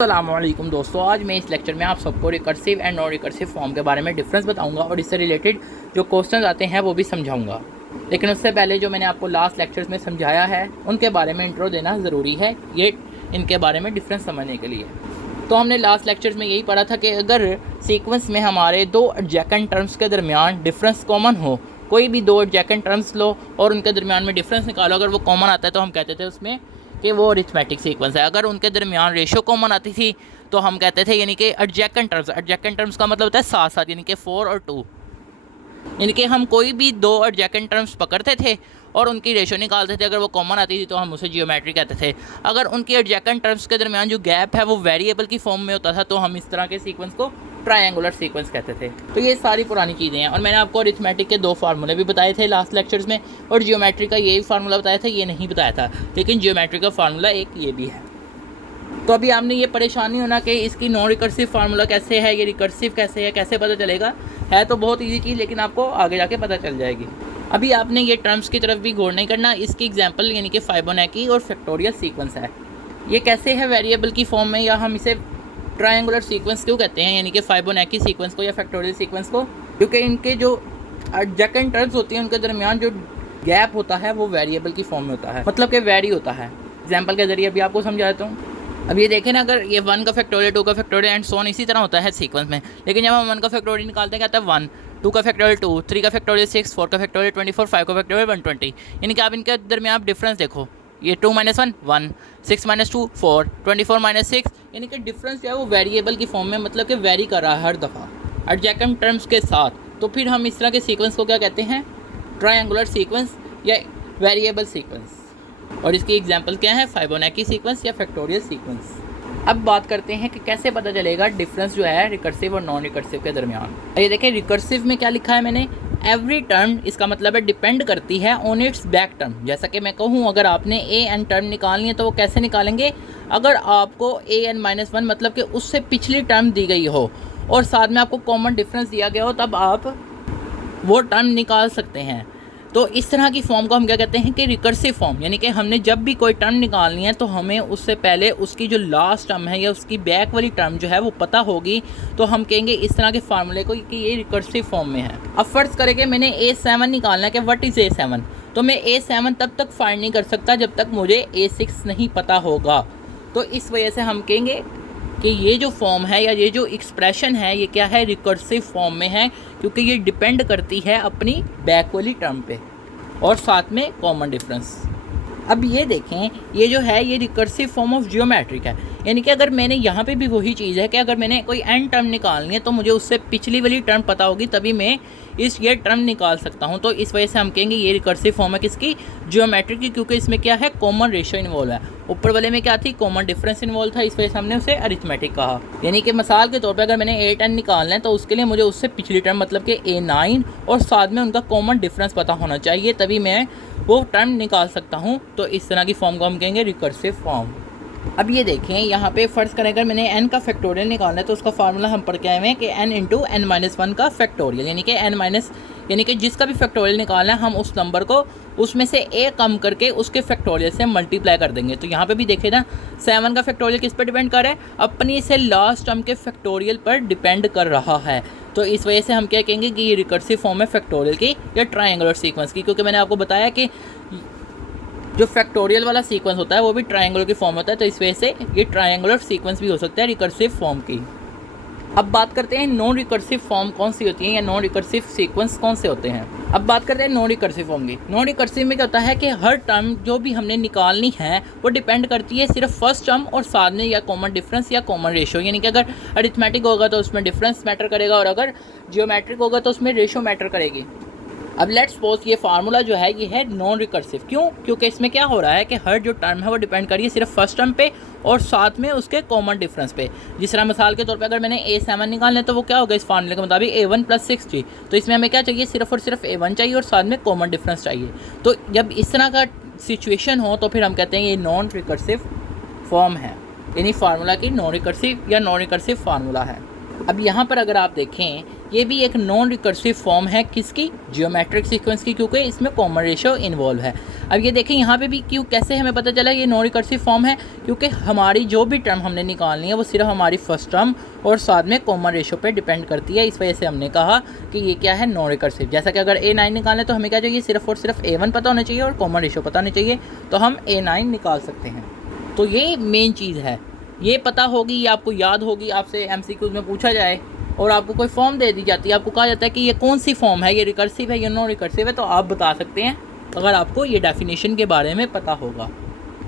अस्सलामुअलैकुम दोस्तों, आज मैं इस लेक्चर में आप सबको recursive and non recursive form के बारे में डिफरेंस बताऊंगा और इससे रिलेटेड जो क्वेश्चंस आते हैं वो भी समझाऊंगा। लेकिन उससे पहले जो मैंने आपको लास्ट लेक्चर्स में समझाया है उनके बारे में इंट्रो देना ज़रूरी है, ये इनके बारे में डिफरेंस समझने के लिए। तो हमने लास्ट लेक्चर्स में यही पढ़ा था कि अगर सीक्वेंस में हमारे दो एडजेकेंट टर्म्स के दरमियान डिफरेंस कॉमन हो, कोई भी दो एडजेकेंट टर्म्स लो और उनके दरमियान में डिफरेंस निकालो, अगर वो कॉमन आता है तो हम कहते थे उसमें कि वो अरिथमेटिक सीक्वेंस है। अगर उनके दरमियान रेशो कॉमन आती थी तो हम कहते थे यानी कि एडजेकेंट टर्म्स का मतलब होता है साथ साथ, यानी कि 4 और 2, यानी कि हम कोई भी दो एडजेकेंट टर्म्स पकड़ते थे और उनकी रेशो निकालते थे। अगर वो कॉमन आती थी तो हम उसे जियोमेट्री कहते थे। अगर उनकी एडजेकेंट टर्म्स के दरमियान जो गैप है वो वेरिएबल की फॉर्म में होता था तो हम इस तरह के सीक्वेंस को ट्रायंगुलर सीक्वेंस कहते थे। तो ये सारी पुरानी चीज़ें हैं और मैंने आपको अरिथमेटिक के दो फार्मूले भी बताए थे लास्ट लेक्चर्स में, और जियोमेट्री का ये भी फार्मूला बताया था, ये नहीं बताया था, लेकिन जियोमेट्री का फार्मूला एक ये भी है। तो अभी आपने ये परेशान नहीं होना कि इसकी नॉन रिकर्सिव फार्मूला कैसे है, ये रिकर्सिव कैसे है, कैसे पता चलेगा। है तो बहुत ईजी चीज़, लेकिन आपको आगे जाके पता चल जाएगी। अभी आपने ये टर्म्स की तरफ भी गौर नहीं करना। इसकी एग्जांपल यानी कि फाइबोनाची और फैक्टोरियल सीक्वेंस है। ये कैसे है वेरिएबल की फॉर्म में, या हम इसे ट्रायंगुलर सीक्वेंस क्यों कहते हैं, यानी कि फाइबोनाची सीक्वेंस को या फैक्टोरियल सीक्वेंस को, क्योंकि इनके जो एडजेकेंट टर्म्स होती हैं उनके दरमियान जो गैप होता है वो वेरिएबल की फॉर्म में होता है, मतलब कि वेरी होता है। एग्जाम्पल के जरिए अभी आपको समझा देता हूँ। अब ये देखें ना, अगर ये 1 का फैक्टोरियल, 2 का फैक्टोरियल एंड सो ऑन इसी तरह होता है सीक्वेंस में, लेकिन जब हम 1 का फैक्टोरियल निकालते हैं क्या आता है 1, 2 का फैक्टोरियल 2, 3 का फैक्टोरियल 6, 4 का फैक्टोरियल 24, 5 का फैक्टोरियल 120। यानी कि आप इनके दरमियान आप डिफरेंस देखो, ये 2 - 1 1, 6 - 2 4, 24 - 6, यानी कि डिफरेंस जो है वो वेरिएबल की फॉर्म में, मतलब कि वेरी कर रहा है हर दफ़ा एडजेकेंट टर्म्स के साथ। तो फिर हम इस तरह के सीक्वेंस को क्या कहते हैं, ट्रायंगुलर सीक्वेंस या वेरिएबल सीक्वेंस। और इसकी एग्जांपल क्या है, फाइबोनाची सीक्वेंस या फैक्टोरियल सीक्वेंस। अब बात करते हैं कि कैसे पता चलेगा डिफरेंस जो है रिकर्सिव और नॉन रिकर्सिव के दरमियान। ये देखें, रिकर्सिव में क्या लिखा है मैंने, एवरी टर्म, इसका मतलब है डिपेंड करती है ऑन इट्स बैक टर्म। जैसा कि मैं कहूँ, अगर आपने ए एन टर्म निकालनी है तो वो कैसे निकालेंगे, अगर आपको ए एन -1 मतलब कि उससे पिछली टर्म दी गई हो और साथ में आपको कॉमन डिफरेंस दिया गया हो, तब आप वो टर्म निकाल सकते हैं। तो इस तरह की फॉर्म को हम क्या कहते हैं कि रिकर्सिव फॉर्म, यानी कि हमने जब भी कोई टर्म निकालनी है तो हमें उससे पहले उसकी जो लास्ट टर्म है या उसकी बैक वाली टर्म जो है वो पता होगी, तो हम कहेंगे इस तरह के फार्मूले को कि ये रिकर्सिव फॉर्म में है। अब फ़र्ज़ करें कि मैंने A7 निकालना है कि व्हाट इज़ A7, तो मैं A7 तब तक फाइंड नहीं कर सकता जब तक मुझे A6 नहीं पता होगा। तो इस वजह से हम कहेंगे कि ये जो फॉर्म है या ये जो एक्सप्रेशन है ये क्या है, रिकर्सिव फॉर्म में है, क्योंकि ये डिपेंड करती है अपनी बैक वाली टर्म पे और साथ में कॉमन डिफरेंस। अब ये देखें, ये जो है ये रिकर्सिव फॉर्म ऑफ जियोमेट्रिक है, यानी कि अगर मैंने यहाँ पे भी वही चीज़ है कि अगर मैंने कोई एन टर्म निकालनी है तो मुझे उससे पिछली वाली टर्म पता होगी, तभी मैं ये टर्म निकाल सकता हूँ। तो इस वजह से हम कहेंगे ये रिकर्सिव फॉर्म है किसकी, जियोमेट्रिक की, क्योंकि इसमें क्या है, कॉमन रेशियो इन्वॉल्व है। ऊपर वाले में क्या थी, कॉमन डिफरेंस इन्वॉल्व था, इस वजह से हमने उसे अरिथमेटिक कहा। यानी कि मिसाल के तौर पर अगर मैंने A10 निकालना है तो उसके लिए मुझे उससे पिछली टर्म मतलब कि A9 और साथ में उनका कॉमन डिफरेंस पता होना चाहिए, तभी मैं वो टर्म निकाल सकता हूँ। तो इस तरह की फॉर्म को हम कहेंगे रिकर्सिव फॉर्म। अब ये देखें, यहाँ पे फ़र्ज़ करें अगर मैंने n का फैक्टोरियल निकालना है तो उसका फार्मूला हम पढ़ के आए हैं कि n × n-1 का फैक्टोरियल, यानी कि यानी कि जिसका भी फैक्टोरियल निकालना है हम उस नंबर को उसमें से a कम करके उसके फैक्टोरियल से मल्टीप्लाई कर देंगे। तो यहाँ पे भी देखें ना, 7 का फैक्टोरियल किस पर डिपेंड कर रहा है, अपनी से लास्ट टर्म के फैक्टोरियल पर डिपेंड कर रहा है। तो इस वजह से हम क्या कहेंगे कि ये रिकर्सिव फॉर्म है फैक्टोरियल की या ट्रायंगुलर सीक्वेंस की, क्योंकि मैंने आपको बताया कि जो फैक्टोरियल वाला सीक्वेंस होता है वो भी ट्रायंगुलर की फॉर्म होता है, तो इस वजह से ये ट्रायंगुलर सीक्वेंस भी हो सकता है रिकर्सिव फॉर्म की। अब बात करते हैं नॉन रिकर्सिव फॉर्म कौन सी होती है या नॉन रिकर्सिव सीक्वेंस कौन से होते हैं। अब बात करते हैं नॉन रिकर्सिव फॉर्म की। नॉन रिकर्सिव में क्या होता है कि हर टर्म जो भी हमने निकालनी है वो डिपेंड करती है सिर्फ फर्स्ट टर्म और साथ में या कॉमन डिफरेंस या कॉमन रेशो, यानी कि अगर अरिथमेटिक होगा तो उसमें डिफरेंस मैटर करेगा और अगर जियोमेट्रिक होगा तो उसमें रेशो मैटर करेगी। अब लेट्स सपोज ये फार्मूला जो है ये है नॉन रिकर्सिव, क्यों, क्योंकि इसमें क्या हो रहा है कि हर जो टर्म है वो डिपेंड कर रही है सिर्फ फर्स्ट टर्म पे और साथ में उसके कॉमन डिफरेंस पे। जिस तरह मिसाल के तौर पे अगर मैंने A7 निकालना है तो वो क्या होगा इस फार्मूले के मुताबिक A1 + 6G, तो इसमें हमें क्या चाहिए, सिर्फ और सिर्फ A1 चाहिए और साथ में कॉमन डिफरेंस चाहिए। तो जब इस तरह का सिचुएशन हो तो फिर हम कहते हैं ये नॉन रिकर्सिव फॉर्म है, यानी फार्मूला की नॉन रिकर्सिव या नॉन रिकर्सिव फार्मूला है। अब यहाँ पर अगर आप देखें, ये भी एक नॉन रिकर्सिव फॉर्म है किसकी, जियोमेट्रिक सीक्वेंस की, क्योंकि इसमें कॉमन रेशियो इन्वॉल्व है। अब ये देखें यहाँ पे भी क्यों, कैसे हमें पता चला ये नॉन रिकर्सिव फॉर्म है, क्योंकि हमारी जो भी टर्म हमने निकालनी है वो सिर्फ हमारी फर्स्ट टर्म और साथ में कॉमन रेशियो पे डिपेंड करती है। इस वजह से हमने कहा कि ये क्या है, नॉन रिकर्सिव। जैसा कि अगर A9 निकालना है तो हमें क्या चाहिए, सिर्फ और सिर्फ A1 पता होना चाहिए और कॉमन रेशियो पता होना चाहिए, तो हम A9 निकाल सकते हैं। तो ये मेन चीज़ है, ये पता होगी, ये आपको याद होगी। आपसे MCQs में पूछा जाए और आपको कोई फॉर्म दे दी जाती है, आपको कहा जाता है कि ये कौन सी फॉर्म है, ये रिकर्सिव है या नॉन रिकर्सिव है, तो आप बता सकते हैं अगर आपको ये डेफिनेशन के बारे में पता होगा।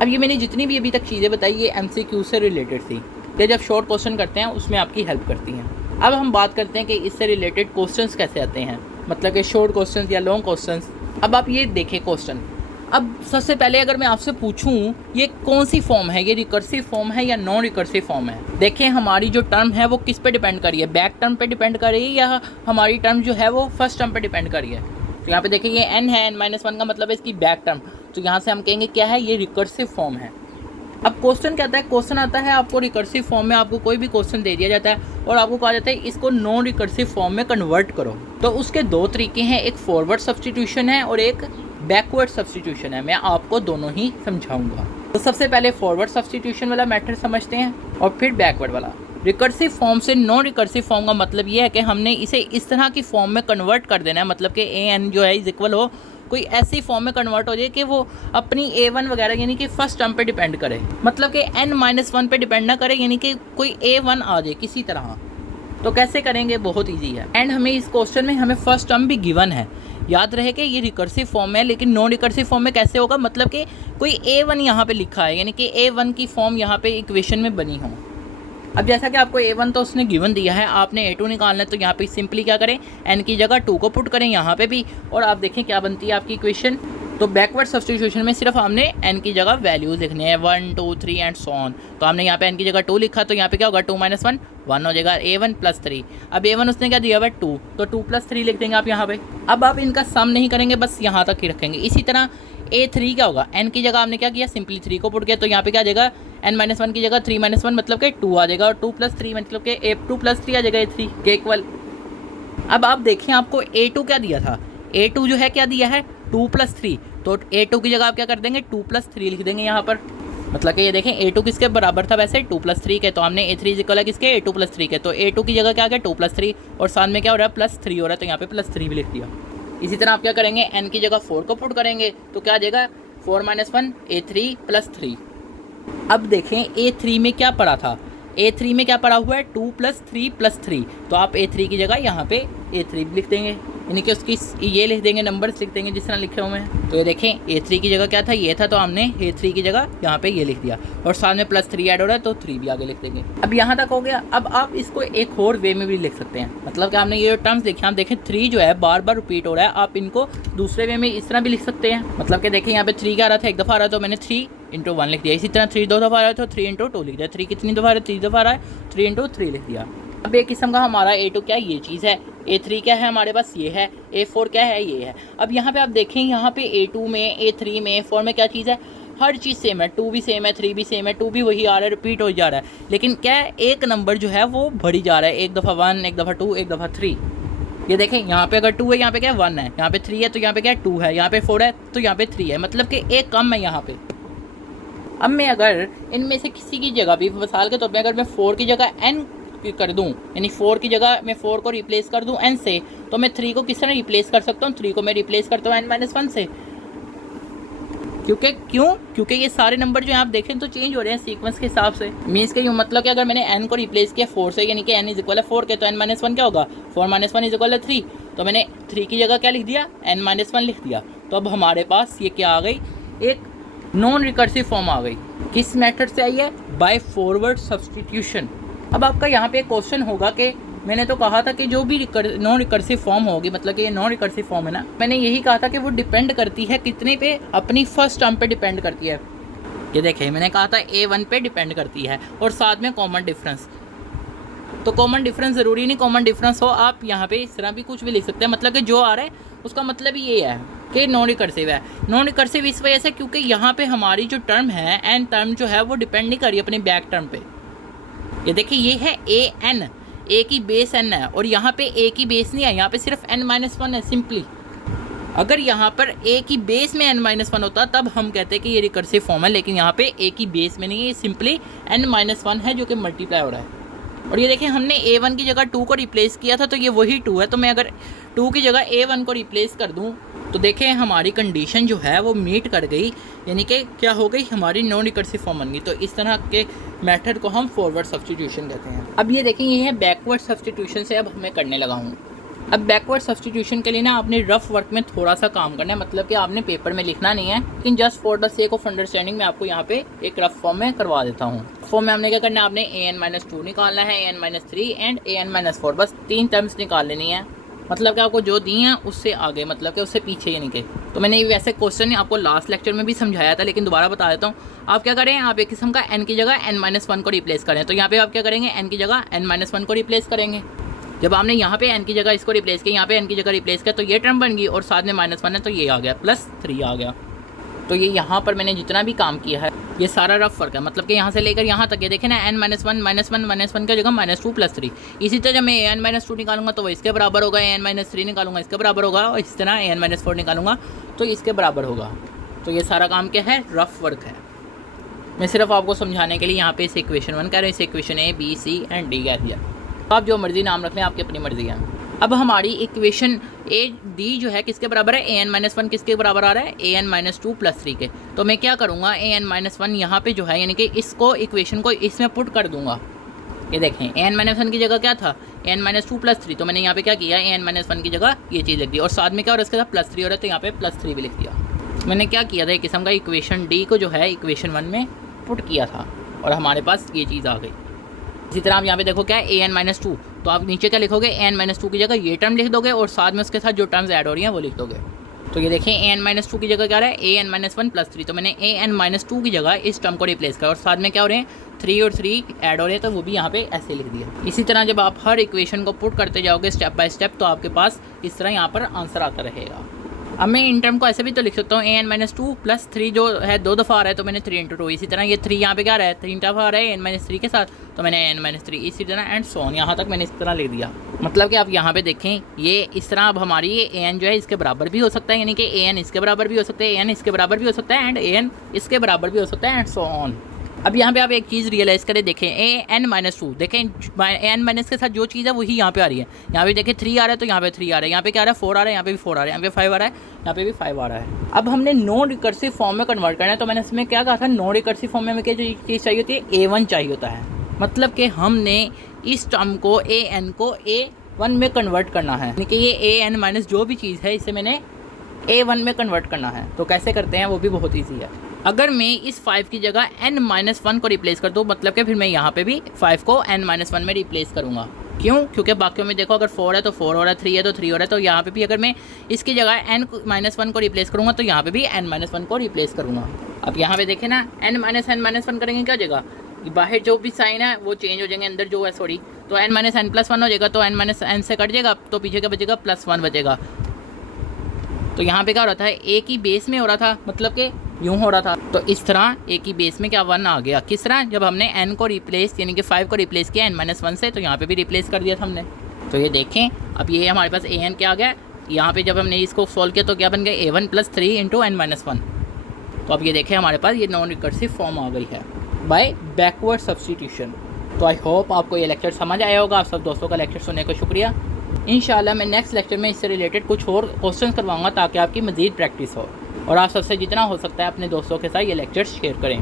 अब ये मैंने जितनी भी अभी तक चीज़ें बताई ये MCQ से रिलेटेड थी, ये जब शॉर्ट क्वेश्चन करते हैं उसमें आपकी हेल्प करती हैं। अब हम बात करते हैं कि इससे रिलेटेड क्वेश्चंस कैसे आते हैं, मतलब कि शॉर्ट क्वेश्चंस या लॉन्ग क्वेश्चंस। अब आप ये देखें क्वेश्चन, अब सबसे पहले अगर मैं आपसे पूछूं ये कौन सी फॉर्म है, ये रिकर्सिव फॉर्म है या नॉन रिकर्सिव फॉर्म है। देखें हमारी जो टर्म है वो किस पे डिपेंड कर रही है, बैक टर्म पे डिपेंड कर रही है या हमारी टर्म जो है वो फर्स्ट टर्म पे डिपेंड कर रही है। तो यहाँ पे देखिए ये n है, n-1 का मतलब है इसकी बैक टर्म, तो यहाँ से हम कहेंगे क्या है, ये रिकर्सिव फॉर्म है। अब क्वेश्चन क्या आता है, क्वेश्चन आता है आपको रिकर्सिव फॉर्म में, आपको कोई भी क्वेश्चन दे दिया जाता है और आपको कहा जाता है इसको नॉन रिकर्सिव फॉर्म में कन्वर्ट करो। तो उसके दो तरीके हैं, एक फॉरवर्ड सब्स्टिट्यूशन है और एक बैकवर्ड सब्स्टिट्यूशन है। मैं आपको दोनों ही समझाऊंगा। तो सबसे पहले फॉरवर्ड सब्स्टिट्यूशन वाला मेथड समझते हैं और फिर बैकवर्ड वाला। रिकर्सिव फॉर्म से नॉन रिकर्सिव फॉर्म का मतलब ये है कि हमने इसे इस तरह की फॉर्म में कन्वर्ट कर देना है, मतलब कि an जो है इज इक्वल हो कोई ऐसी फॉर्म में कन्वर्ट हो जाए कि वो अपनी A1 वगैरह यानी कि फर्स्ट टर्म पे डिपेंड करे, मतलब कि n-1 पे डिपेंड ना करे, यानी कि कोई A1 आ जाए किसी तरह। तो कैसे करेंगे, बहुत ईजी है। एंड हमें इस क्वेश्चन में हमें फर्स्ट टर्म भी गिवन है, याद रहे कि ये रिकर्सिव फॉर्म है, लेकिन नॉन रिकर्सिव फॉर्म में कैसे होगा, मतलब कि कोई A1 यहाँ पे लिखा है, यानी कि A1 की फॉर्म यहाँ पे इक्वेशन में बनी हो। अब जैसा कि आपको A1 तो उसने गिवन दिया है, आपने A2 निकालना है, तो यहाँ पे सिंपली क्या करें, n की जगह 2 को पुट करें यहाँ पे भी, और आप देखें क्या बनती है आपकी इक्वेशन। तो बैकवर्ड सब्स्टिट्यूशन में सिर्फ हमने n की जगह वैल्यूज लिखने हैं 1 2 3 एंड सो ऑन। तो हमने यहाँ पे n की जगह 2 लिखा, तो यहाँ पे क्या होगा 2 - 1 1 हो जाएगा, A1 + 3। अब A1 उसने क्या दिया हुआ है 2, तो 2 + 3 लिख देंगे आप यहाँ पे। अब आप इनका सम नहीं करेंगे, बस यहाँ तक ही रखेंगे। इसी तरह A3 क्या होगा, n की जगह आपने क्या किया, सिंपली 3 को पुट किया, तो यहाँ पे क्या आ जाएगा n-1 की जगह 3 - 1 मतलब कि 2 आ जाएगा, और 2 + 3 मतलब कि 2 + 3 आ जाएगा A3 के इक्वल। अब आप देखें आपको A2 क्या दिया था, A2 जो है क्या दिया है 2 + 3, तो A2 की जगह आप क्या कर देंगे 2 + 3 लिख देंगे यहाँ पर। मतलब कि ये देखें A2 किसके बराबर था, वैसे 2 + 3 के, तो हमने A3 इक्वल है किसके, A2 + 3 के, तो A2 की जगह क्या आ गया 2 + 3 और साथ में क्या हो रहा है +3 हो रहा है, तो यहाँ पे +3 भी लिख दिया। इसी तरह आप क्या करेंगे, n की जगह 4 को पुट करेंगे, तो क्या आ जाएगा 4 - 1 A3 + 3। अब देखें A3 में क्या पड़ा था, A3 में क्या पड़ा हुआ है 2 + 3 + 3, तो आप A3 की जगह यहाँ पे A3 लिख देंगे, यानी कि उसकी ये लिख देंगे, नंबर्स लिख देंगे जिस तरह लिखे हुए हैं। तो ये देखें A3 की जगह क्या था, ये था, तो हमने A3 की जगह यहाँ पे ये लिख दिया, और साथ में +3 ऐड हो रहा है, तो 3 भी आगे लिख देंगे। अब यहाँ तक हो गया। अब आप इसको एक और वे में भी लिख सकते हैं, मतलब कि आपने ये टर्म्स देखे, आप देखें 3 जो है बार बार रिपीट हो रहा है, आप इनको दूसरे वे में इस तरह भी लिख सकते हैं। मतलब कि देखें यहाँ पे 3 क्या आ रहा था, एक दफ़ा आ रहा, तो मैंने 3 × 1 लिख दिया। इसी तरह 3 2 दफ़ा आ रहा है, तो 3 × 2 लिख दिया। 3 कितनी दफ़ा आ रहा है, 3 दफ़ा आ रहा है, 3 × 3 लिख दिया। अब एक किस्म का हमारा A2 क्या है, ये चीज़ है, A3 क्या है हमारे पास, ये है, A4 क्या है, ये है। अब यहाँ पे आप देखें, यहाँ पे A2 में, A3 में, A4 में क्या चीज़ है, हर चीज़ सेम है, 2 भी सेम है, 3 भी सेम है, 2 भी वही आ रहा है, रिपीट हो जा रहा है, लेकिन क्या है एक नंबर जो है वो बढ़ी जा रहा है, एक दफ़ा 1, एक दफ़ा 2, एक दफ़ा 3। ये देखें यहाँ पे अगर 2 है, यहाँ पे क्या है 1 है, यहाँ पे 3 है, तो यहाँ पे क्या है 2 है, यहाँ पे 4 है, तो यहाँ पे 3 है, मतलब कि एक कम है यहाँ पे। अब मैं अगर इनमें से किसी की जगह भी, मिसाल के तौर पे अगर मैं 4 की जगह n कर दूं, यानी 4 की जगह मैं 4 को रिप्लेस कर दूं n से, तो मैं 3 को किस तरह रिप्लेस कर सकता हूं, 3 को मैं रिप्लेस करता हूं n-1 से। क्योंकि ये सारे नंबर जो आप देखें तो चेंज हो रहे हैं सीक्वेंस के हिसाब से। मीन्स के यूँ मतलब कि अगर मैंने n को रिप्लेस किया 4 से, यानी कि n इज इक्वल है 4 के, तो n-1 क्या होगा, 4 - 1 इज इक्वल है 3, तो मैंने 3 की जगह क्या लिख दिया, n-1 लिख दिया। तो अब हमारे पास ये क्या आ गई, एक नॉन रिकर्सिव फॉर्म आ गई। किस मेथड से आई है, बाय फॉरवर्ड सब्स्टिट्यूशन। अब आपका यहाँ पे क्वेश्चन होगा कि मैंने तो कहा था कि जो भी नॉन रिकर्सिव फॉर्म होगी, मतलब कि ये नॉन रिकर्सिव फॉर्म है ना, मैंने यही कहा था कि वो डिपेंड करती है कितने पे, अपनी फर्स्ट टर्म पे डिपेंड करती है। ये देखें मैंने कहा था A1 पे डिपेंड करती है, और साथ में कॉमन डिफरेंस। तो कॉमन डिफरेंस ज़रूरी नहीं कॉमन डिफरेंस हो, आप यहाँ पे इस तरह भी कुछ भी लिख सकते हैं, मतलब कि जो आ रहा है उसका मतलब ये है कि नॉन रिकर्सिव है। नॉन रिकर्सिव इस वजह से क्योंकि यहाँ पे हमारी जो टर्म है, एन टर्म जो है वो डिपेंड नहीं कर रही अपनी बैक टर्म पे। ये देखिए ये है an, ए की बेस n है और यहाँ पे ए की बेस नहीं है, यहाँ पे सिर्फ n-1 है सिंपली। अगर यहाँ पर a की बेस में n-1 होता तब हम कहते हैं कि ये रिकर्सिव फॉर्म है, लेकिन यहाँ पे a की बेस में नहीं है, ये सिंपली n-1 है जो कि मल्टीप्लाई हो रहा है। और ये देखें हमने a1 की जगह 2 को रिप्लेस किया था तो ये वही 2 है, तो मैं अगर 2 की जगह a1 को रिप्लेस कर दूँ तो देखें हमारी कंडीशन जो है वो मीट कर गई, यानी कि क्या हो गई, हमारी नॉन रिकर्सिव फॉर्म बन गई। तो इस तरह के मेथड को हम फॉरवर्ड सब्स्टिट्यूशन कहते हैं। अब ये देखें ये है बैकवर्ड सब्स्टिट्यूशन से अब हमें करने लगा हूँ। अब बैकवर्ड सब्स्टिट्यूशन के लिए ना आपने रफ वर्क में थोड़ा सा काम करना है, मतलब कि आपने पेपर में लिखना नहीं है, लेकिन just for the sake of understanding मैं आपको यहाँ पे एक रफ फॉर्म में करवा देता हूँ। फॉर्म में हमने क्या करना है, आपने an-2 निकालना है, an-3 एंड an-4, बस 3 टर्म्स निकाल लेनी है। मतलब कि आपको जो दी हैं उससे आगे, मतलब कि उससे पीछे यानी कि। तो मैंने वैसे क्वेश्चन आपको लास्ट लेक्चर में भी समझाया था, लेकिन दोबारा बता देता हूँ। आप क्या करें, आप एक किस्म का n की जगह n-1 को रिप्लेस करें। तो यहाँ पे आप क्या करेंगे, n की जगह n-1 को रिप्लेस करेंगे। जब आपने यहाँ पे n की जगह इसको रिप्लेस किया, यहाँ पे n की जगह रिप्लेस किया, तो ये टर्म बन गई और साथ में -1 है तो ये आ गया, +3 आ गया। तो ये यहाँ पर मैंने जितना भी काम किया है ये सारा रफ वर्क है, मतलब कि यहाँ से लेकर यहाँ तक ये देखें ना, n-1 की जगह -2 +3। इसी तरह जब मैं an-2 निकालूंगा तो वो इसके बराबर होगा, an-3 निकालूंगा इसके बराबर होगा, और इस तरह an-4 निकालूंगा तो इसके बराबर होगा। तो ये सारा काम क्या है, रफ वर्क है। मैं सिर्फ आपको समझाने के लिए यहाँ पे इसे इक्वेशन 1 कह रहा हूँ, इसे equation A, B, C and D कह दिया। आप जो मर्जी नाम रख लें, आपकी अपनी मर्जी है। अब हमारी इक्वेशन ए डी जो है किसके बराबर है, an-1 किसके बराबर आ रहा है, an-2 +3 के। तो मैं क्या करूँगा, an-1 यहाँ पे जो है यानी कि इसको इक्वेशन को इसमें पुट कर दूँगा। ये देखें an-1 की जगह क्या था, an-2 +3, तो मैंने यहाँ पे क्या किया, an-1 की जगह ये चीज़ लिख दी और साथ में क्या और इसके साथ +3 हो रहा है तो यहाँ पे +3 भी लिख दिया। मैंने क्या किया था, एक किस्म का इक्वेशन डी को जो है इक्वेशन 1 में पुट किया था और हमारे पास ये चीज़ आ गई। इसी तरह आप यहाँ पे देखो क्या है, an-2, तो आप नीचे क्या लिखोगे, an-2 की जगह ये टर्म लिख दोगे और साथ में उसके साथ जो टर्म्स ऐड हो रही हैं वो लिख दोगे। तो ये देखें an-2 की जगह क्या रहा है, an-1 +3, तो मैंने an-2 की जगह इस टर्म को रिप्लेस किया और साथ में क्या हो रहे हैं, 3 और 3 ऐड हो रहे हैं, तो वो भी यहाँ पे ऐसे लिख दिया। इसी तरह जब आप हर इक्वेशन को पुट करते जाओगे स्टेप बाय स्टेप तो आपके पास इस तरह यहाँ पर आंसर आता रहेगा। अब मैं इन टर्म को ऐसे भी तो लिख सकता हूँ, an-2 +3 जो है 2 दफ़ा आ रहा है तो मैंने 3 × 2, इसी तरह ये 3 यहाँ पे क्या रहा है, 3 दफ़ा आ रहा है n-3 के साथ तो मैंने n-3, इसी तरह एंड सो ऑन, यहाँ तक मैंने इस तरह लिख दिया। मतलब कि आप यहाँ पे देखें ये इस तरह अब हमारी ये an जो है इसके बराबर भी हो सकता है, यानी कि an इसके बराबर भी हो सकता है, an इसके बराबर भी हो सकता है एंड an इसके बराबर भी हो सकता है एंड सो ऑन। अब यहाँ पे आप एक चीज़ रियलाइज़ करें, देखें an-2, देखें n- के साथ जो चीज़ है वही यहाँ पे आ रही है। यहाँ पे देखें 3 आ रहा है तो यहाँ पे 3 आ रहा है, यहाँ पे क्या आ रहा है 4 आ रहा है, यहाँ पे भी 4 आ रहा है, यहाँ पे 5 आ रहा है, यहाँ पे भी 5 आ रहा है। अब हमने नॉन रिकर्सिव फॉर्म में कन्वर्ट करना है, तो मैंने इसमें क्या कहा था, नॉन रिकर्सिव फॉर्म में हमें क्या चीज़ चाहिए होती है, a1 चाहिए होता है। मतलब कि हमने इस टर्म को an को a1 में कन्वर्ट करना है, यानी कि ये an- जो भी चीज़ है इसे मैंने a1 में कन्वर्ट करना है। तो कैसे करते हैं वो भी बहुत ईजी है। अगर मैं इस 5 की जगह n-1 को रिप्लेस कर दूँ, मतलब कि फिर मैं यहाँ पे भी 5 को n-1 में रिप्लेस करूँगा। क्यों? क्योंकि बाकियों में देखो अगर 4 है तो 4 हो रहा है, 3 है तो 3 हो रहा है, तो यहाँ पे भी अगर मैं इसकी जगह n-1 को रिप्लेस करूँगा तो यहाँ पे भी n-1 को रिप्लेस करूँगा। अब यहाँ पे देखें ना, n-1 करेंगे क्या जगह, बाहर जो भी साइन है वो चेंज हो जाएंगे, अंदर जो है सॉरी, तो n-n+1 हो जाएगा, तो n-n से कट जाएगा तो पीछे क्या बचेगा, +1 बचेगा। तो यहाँ पे क्या हो रहा था, a की बेस में हो रहा था, मतलब कि यूँ हो रहा था, तो इस तरह a की बेस में क्या 1 आ गया। किस तरह, जब हमने n को रिप्लेस यानी कि 5 को रिप्लेस किया n-1 से, तो यहाँ पे भी रिप्लेस कर दिया था हमने। तो ये देखें अब ये हमारे पास an क्या आ गया, यहाँ पे जब हमने इसको सॉल्व किया तो क्या बन गया, a1 + 3 × n-1। तो अब ये देखें हमारे पास ये नॉन रिकर्सिव फॉर्म आ गई है बाय बैकवर्ड सब्स्टिट्यूशन। तो आई होप आपको ये लेक्चर समझ आया होगा। आप सब दोस्तों का लेक्चर सुनने का शुक्रिया। इंशाल्लाह मैं नेक्स्ट लेक्चर में इससे रिलेटेड कुछ और क्वेश्चन करवाऊंगा ताकि आपकी मज़ीद प्रैक्टिस हो, और आप सबसे जितना हो सकता है अपने दोस्तों के साथ ये लेक्चर शेयर करें।